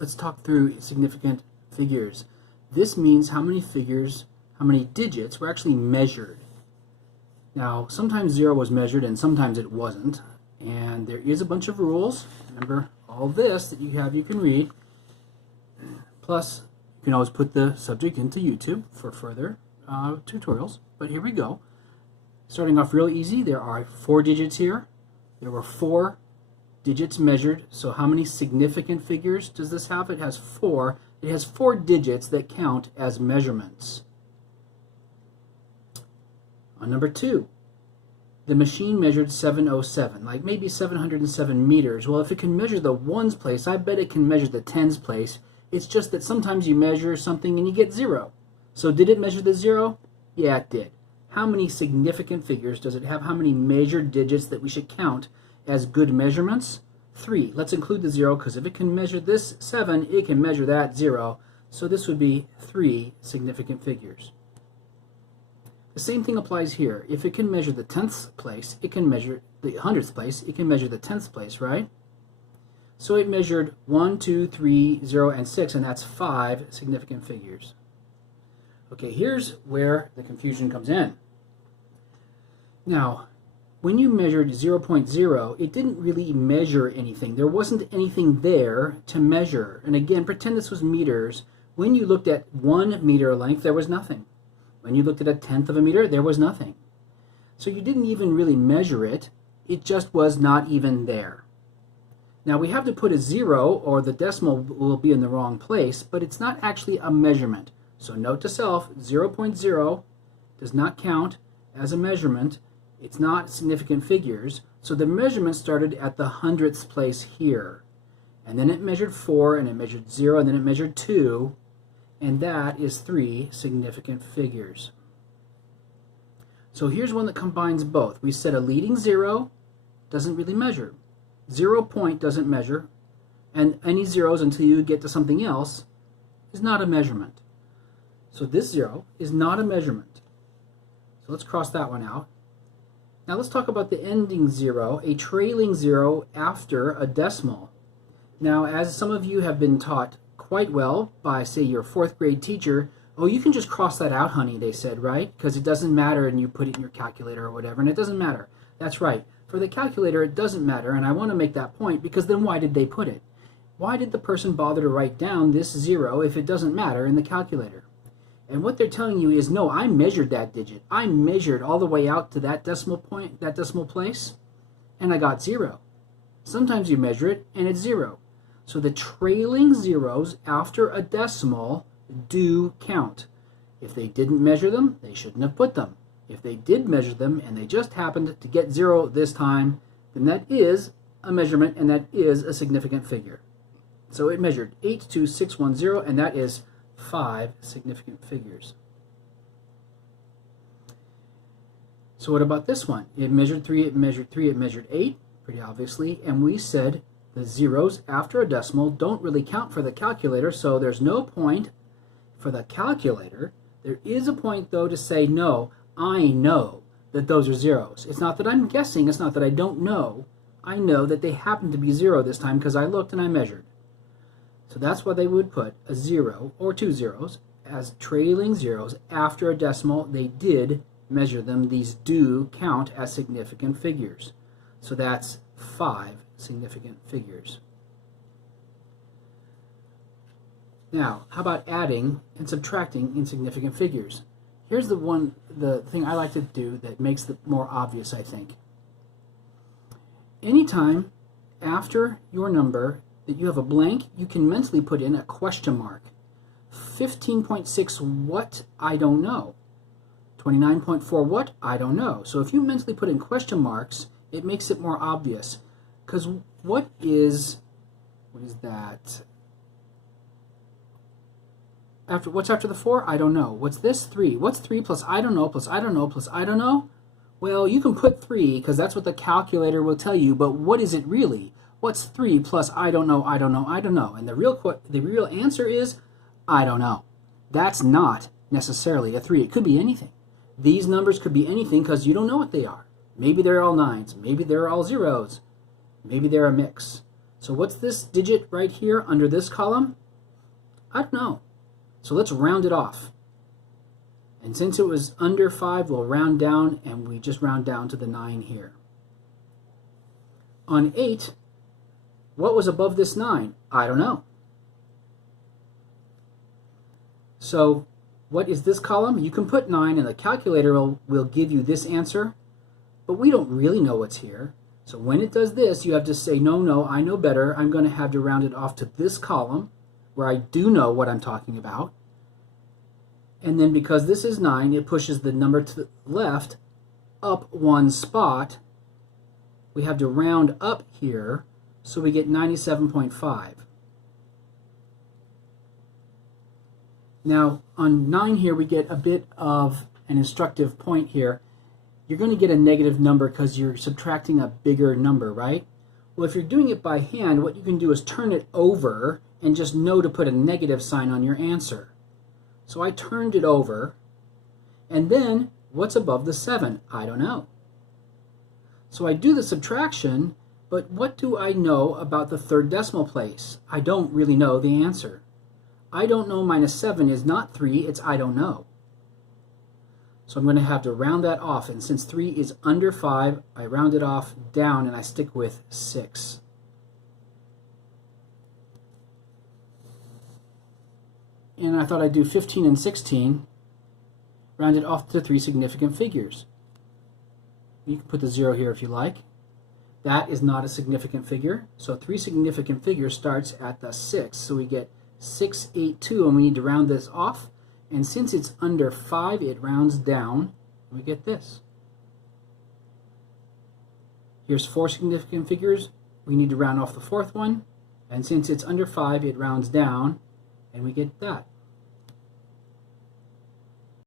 let's talk through significant figures. This means how many figures, how many digits were actually measured. Now, sometimes 0 was measured and sometimes it wasn't. And there is a bunch of rules. Remember, all this that you have you can read. Plus, you can always put the subject into YouTube for further tutorials. But here we go. Starting off real easy, there are 4 digits here. There were 4 digits measured. So how many significant figures does this have? It has 4. It has 4 digits that count as measurements. On number 2, the machine measured 707, like maybe 707 meters. Well, if it can measure the ones place, I bet it can measure the tens place. It's just that sometimes you measure something and you get 0. So did it measure the 0? Yeah, it did. How many significant figures does it have? How many measured digits that we should count as good measurements? 3. Let's include the 0 because if it can measure this 7, it can measure that 0. So this would be 3 significant figures. The same thing applies here. If it can measure the 10th place, it can measure the 100th place, it can measure the 10th place, right? So it measured 1, 2, 3, 0, and 6, and that's 5 significant figures. Okay, here's where the confusion comes in. Now, when you measured 0.0, it didn't really measure anything. There wasn't anything there to measure. And again, pretend this was meters. When you looked at 1 meter length, there was nothing. When you looked at 1/10 of a meter, there was nothing. So you didn't even really measure it. It just was not even there. Now we have to put a 0 or the decimal will be in the wrong place, but it's not actually a measurement. So note to self, 0.0 does not count as a measurement. It's not significant figures. So the measurement started at the 100th place here. And then it measured 4, and it measured 0, and then it measured 2. And that is 3 significant figures. So here's one that combines both. We said a leading 0 doesn't really measure. 0 point doesn't measure. And any zeros until you get to something else is not a measurement. So this 0 is not a measurement. So let's cross that one out. Now let's talk about the ending 0, a trailing 0 after a decimal. Now, as some of you have been taught quite well by, say, your 4th grade teacher, oh, you can just cross that out, honey, they said, right? Because it doesn't matter, and you put it in your calculator or whatever, and it doesn't matter. That's right. For the calculator, it doesn't matter, and I want to make that point because then why did they put it? Why did the person bother to write down this 0 if it doesn't matter in the calculator? And what they're telling you is, no, I measured that digit. I measured all the way out to that decimal point, that decimal place, and I got 0. Sometimes you measure it, and it's 0. So the trailing zeros after a decimal do count. If they didn't measure them, they shouldn't have put them. If they did measure them and they just happened to get 0 this time, then that is a measurement and that is a significant figure. So it measured 82610, and that is 5 significant figures. So what about this one? It measured 3, it measured 3, it measured 8, pretty obviously, and we said the zeros after a decimal don't really count for the calculator, so there's no point for the calculator. There is a point, though, to say, no, I know that those are zeros. It's not that I'm guessing. It's not that I don't know. I know that they happen to be 0 this time because I looked and I measured. So that's why they would put a 0 or 2 zeros as trailing zeros after a decimal. They did measure them. These do count as significant figures. So that's 5 significant figures. Now, how about adding and subtracting insignificant figures? Here's the thing I like to do that makes it more obvious, I think. Anytime after your number that you have a blank, you can mentally put in a question mark. 15.6 what? I don't know. 29.4 what? I don't know. So if you mentally put in question marks, it makes it more obvious. Because what is that? What's after the 4? I don't know. What's this? 3. What's 3 plus I don't know plus I don't know plus I don't know? Well, you can put 3 because that's what the calculator will tell you, but what is it really? What's 3 plus I don't know, I don't know, I don't know? And the real answer is I don't know. That's not necessarily a 3. It could be anything. These numbers could be anything because you don't know what they are. Maybe they're all 9s. Maybe they're all 0s. Maybe they're a mix. So what's this digit right here under this column? I don't know. So let's round it off. And since it was under 5, we'll round down, and we just round down to the 9 here. On 8, what was above this 9? I don't know. So what is this column? You can put 9, and the calculator will give you this answer, but we don't really know what's here. So when it does this, you have to say, no, I know better. I'm going to have to round it off to this column, where I do know what I'm talking about. And then because this is 9, it pushes the number to the left up 1 spot. We have to round up here, so we get 97.5. Now, on 9 here, we get a bit of an instructive point here. You're going to get a negative number because you're subtracting a bigger number, right? Well, if you're doing it by hand, what you can do is turn it over and just know to put a negative sign on your answer. So I turned it over, and then what's above the 7? I don't know. So I do the subtraction, but what do I know about the third decimal place? I don't really know the answer. I don't know minus 7 is not 3, it's I don't know. So I'm going to have to round that off, and since 3 is under 5, I round it off down and I stick with 6. And I thought I'd do 15 and 16, round it off to 3 significant figures. You can put the 0 here if you like. That is not a significant figure, so 3 significant figures starts at the 6, so we get 682, and we need to round this off. And since it's under 5, it rounds down, and we get this. Here's 4 significant figures. We need to round off the 4th one, and since it's under 5, it rounds down, and we get that.